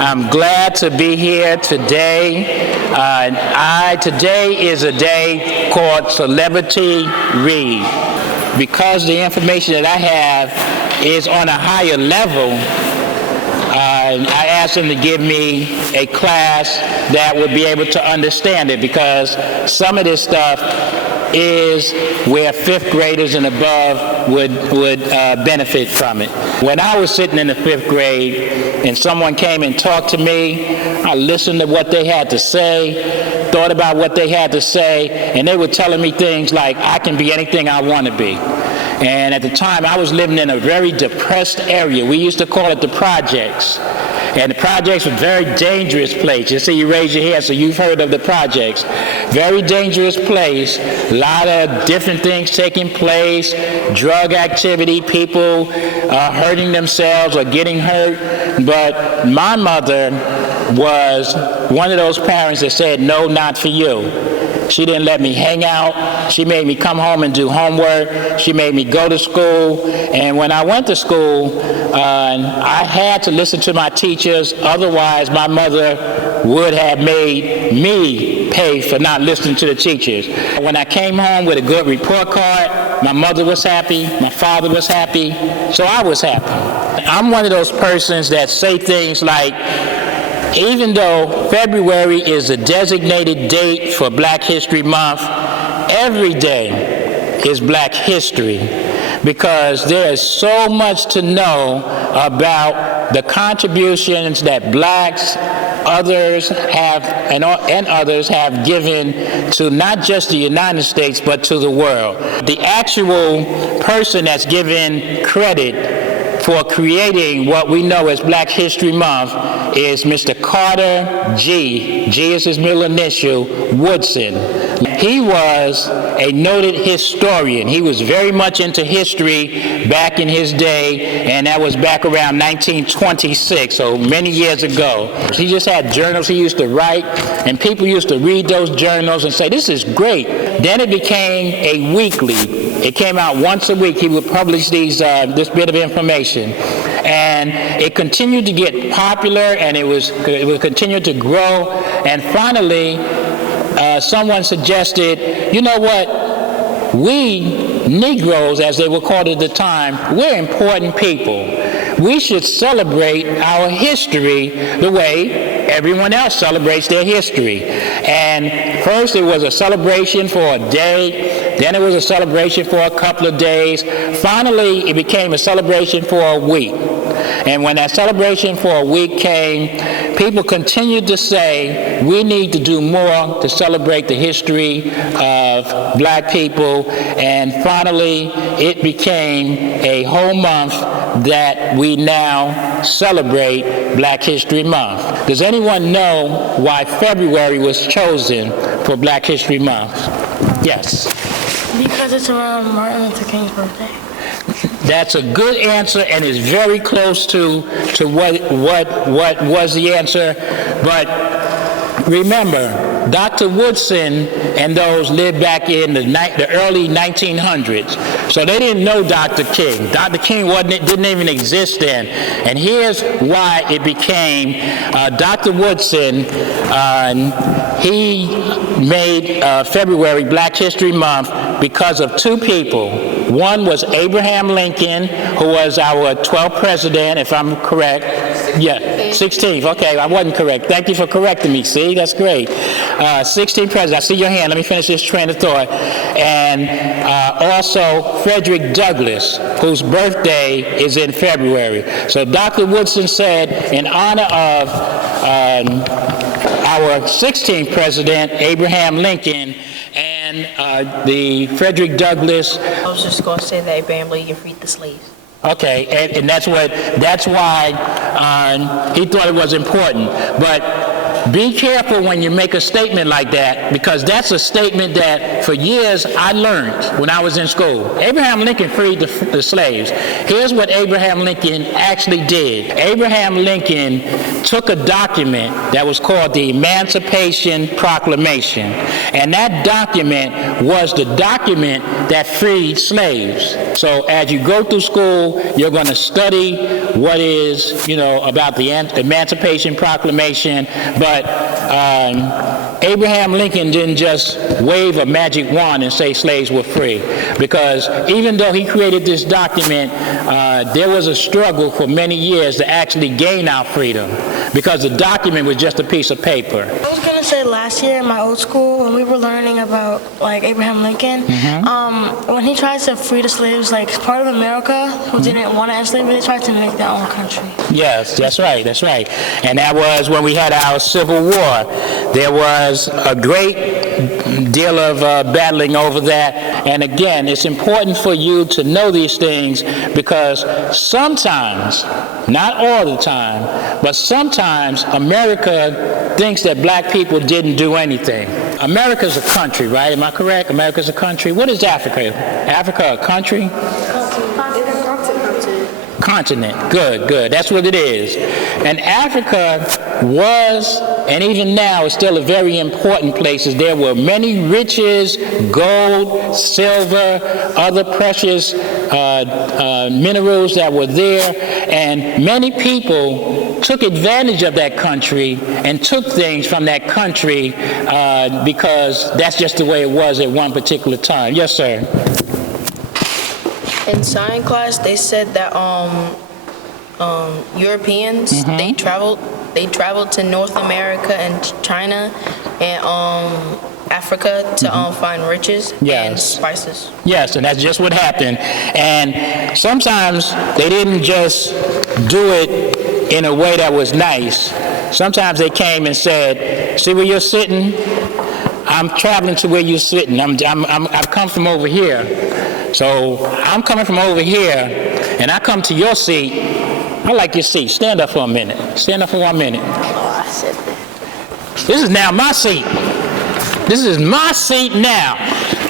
I'm glad to be here today. Today is a day called Celebrity Read. Because the information that I have is on a higher level, I asked them to give me a class that would be able to understand it, because some of this stuff is where fifth graders and above would benefit from it. When I was sitting in the fifth grade and someone came and talked to me, I listened to what they had to say, thought about what they had to say, and they were telling me things like, I can be anything I want to be. And at the time, I was living in a very depressed area. We used to call it the projects. And the projects were a very dangerous place. You see, you raise your hand, so you've heard of the projects. Very dangerous place. A lot of different things taking place. Drug activity, people hurting themselves or getting hurt. But my mother was one of those parents that said, no, not for you. She didn't let me hang out. She made me come home and do homework. She made me go to school. And when I went to school, I had to listen to my teachers. Otherwise, my mother would have made me pay for not listening to the teachers. When I came home with a good report card, my mother was happy, my father was happy, so I was happy. I'm one of those persons that say things like, even though February is a designated date for Black History Month, every day is Black History, because there is so much to know about the contributions that blacks, others have, and others have given to not just the United States, but to the world. The actual person that's given credit for creating what we know as Black History Month is Mr. Carter G. G is his middle initial, Woodson. He was a noted historian. He was very much into history back in his day, and that was back around 1926, so many years ago. He just had journals he used to write, and people used to read those journals and say, this is great. Then it became a weekly. It came out once a week. He would publish this bit of information. And it continued to get popular, and it would continue to grow. And finally, someone suggested, you know what? We Negroes, as they were called at the time, we're important people. We should celebrate our history the way everyone else celebrates their history. And first it was a celebration for a day, then it was a celebration for a couple of days. Finally, it became a celebration for a week. And when that celebration for a week came, people continued to say, we need to do more to celebrate the history of Black people. And finally, it became a whole month that we now celebrate Black History Month. Does anyone know why February was chosen for Black History Month? Yes. Because it's around Martin Luther King's birthday. That's a good answer, and it's very close to what was the answer. But remember, Dr. Woodson and those lived back in the early 1900s, so they didn't know Dr. King. Dr. King didn't even exist then. And here's why it became Dr. Woodson. He made February Black History Month because of two people. One was Abraham Lincoln, who was our 12th president, if I'm correct. Yeah, 16th. Okay, I wasn't correct. Thank you for correcting me. See, that's great. 16th president. I see your hand. Let me finish this train of thought. And also Frederick Douglass, whose birthday is in February. So Dr. Woodson said, in honor of our 16th president, Abraham Lincoln, and the Frederick Douglass. I was just going to say that Abraham Lincoln freed the slaves. Okay, and that's why he thought it was important. But be careful when you make a statement like that, because that's a statement that for years I learned when I was in school. Abraham Lincoln freed the slaves. Here's what Abraham Lincoln actually did. Abraham Lincoln took a document that was called the Emancipation Proclamation, and that document was the document that freed slaves. So as you go through school, you're going to study what is, about the Emancipation Proclamation, but Abraham Lincoln didn't just wave a magic wand and say slaves were free, because even though he created this document, there was a struggle for many years to actually gain our freedom, because the document was just a piece of paper. I was gonna say last year in my old school, when we were learning about Abraham Lincoln, when he tried to free the slaves, part of America who didn't want to enslave, they tried to make their own country. Yes, that's right. And that was when we had our Civil War. There was a great deal of battling over that. And again, it's important for you to know these things, because sometimes, not all the time, but sometimes America thinks that black people didn't do anything. America's a country, right? Am I correct? America's a country. What is Africa? Africa a country? Continent. Good. That's what it is. And Africa was, and even now is still a very important place. There were many riches, gold, silver, other precious minerals that were there, and many people took advantage of that country and took things from that country because that's just the way it was at one particular time. Yes, sir. In science class, they said that Europeans they traveled to North America and China and Africa to find riches and spices. Yes, and that's just what happened. And sometimes they didn't just do it in a way that was nice. Sometimes they came and said, "See where you're sitting? I'm traveling to where you're sitting. I've come from over here. So I'm coming from over here, and I come to your seat. I like your seat. Stand up for a minute. Stand up for 1 minute. Oh, I said that. This is now my seat. This is my seat now."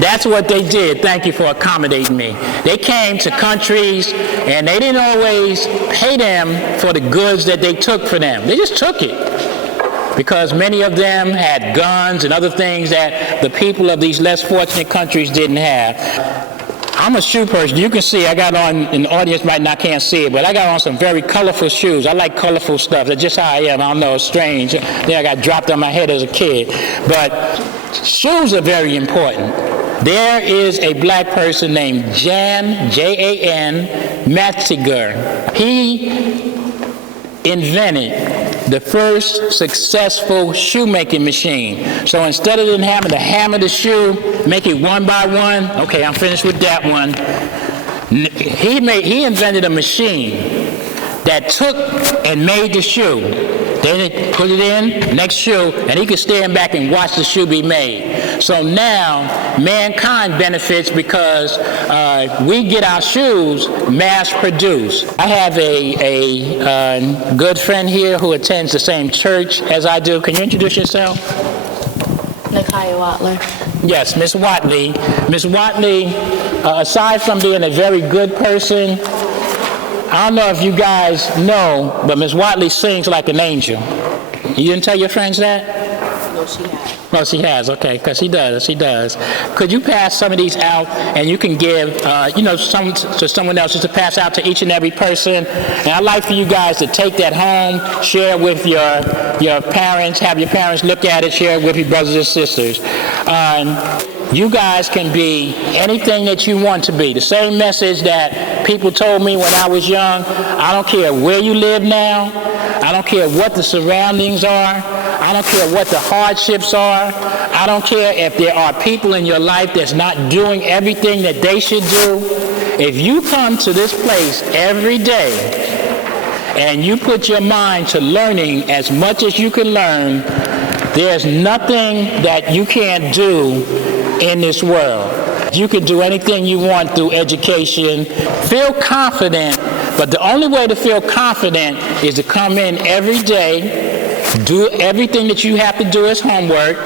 That's what they did. Thank you for accommodating me. They came to countries, and they didn't always pay them for the goods that they took for them. They just took it, because many of them had guns and other things that the people of these less fortunate countries didn't have. I'm a shoe person. You can see I got on, and the audience might not can't see it, but I got on some very colorful shoes. I like colorful stuff. That's just how I am. I don't know, it's strange. Then I got dropped on my head as a kid. But shoes are very important. There is a black person named Jan, Jan Matziger. He invented the first successful shoemaking machine. So instead of them having to hammer the shoe, make it one by one, okay, I'm finished with that one. He invented a machine that took and made the shoe. Then it put it in, next shoe, and he could stand back and watch the shoe be made. So now mankind benefits because we get our shoes mass produced. I have a good friend here who attends the same church as I do. Can you introduce yourself? Nakia Watler. Yes, Miss Watley. Miss Watley, aside from being a very good person, I don't know if you guys know, but Miss Watley sings like an angel. You didn't tell your friends that? No, she has. Well, she has, okay, because she does. Could you pass some of these out, and you can give, some to someone else, just to pass out to each and every person. And I'd like for you guys to take that home, share it with your parents, have your parents look at it, share it with your brothers and sisters. You guys can be anything that you want to be. The same message that people told me when I was young. I don't care where you live now. I don't care what the surroundings are. I don't care what the hardships are. I don't care if there are people in your life that's not doing everything that they should do. If you come to this place every day and you put your mind to learning as much as you can learn, there's nothing that you can't do in this world. You can do anything you want through education. Feel confident, but the only way to feel confident is to come in every day Do everything that you have to do as homework.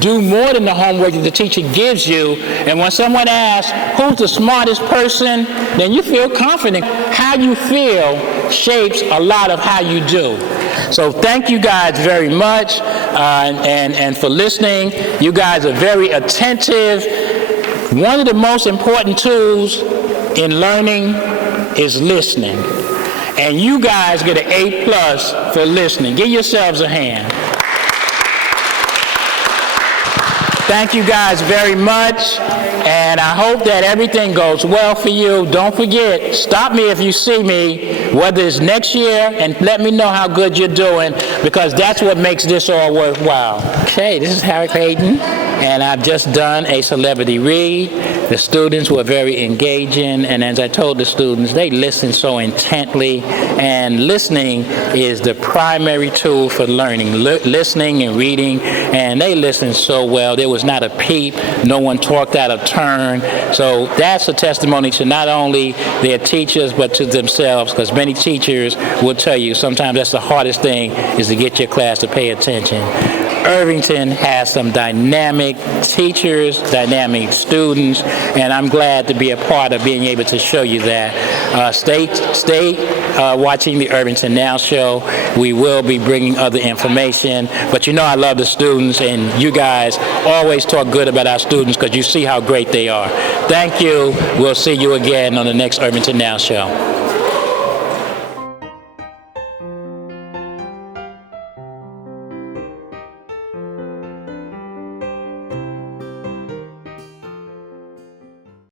Do more than the homework that the teacher gives you. And when someone asks, who's the smartest person, then you feel confident. How you feel shapes a lot of how you do. So thank you guys very much and for listening. You guys are very attentive. One of the most important tools in learning is listening. And you guys get an A+ for listening. Give yourselves a hand. Thank you guys very much, and I hope that everything goes well for you. Don't forget, stop me if you see me, whether it's next year, and let me know how good you're doing, because that's what makes this all worthwhile. Okay, this is Harry Paden, and I've just done a celebrity read. The students were very engaging, and as I told the students, they listened so intently, and listening is the primary tool for learning. Listening and reading, and they listened so well. There was not a peep. No one talked out of turn. So that's a testimony to not only their teachers, but to themselves, because many teachers will tell you sometimes that's the hardest thing is to get your class to pay attention. Irvington has some dynamic teachers, dynamic students, and I'm glad to be a part of being able to show you that. Stay watching the Irvington Now Show. We will be bringing other information, but you know I love the students, and you guys always talk good about our students because you see how great they are. Thank you. We'll see you again on the next Irvington Now Show.